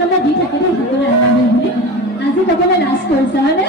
number দি থাকে দেই সকলোৱে আৰামে বুলি আজি সকলোৱে লাজ কৰিছে হয়নে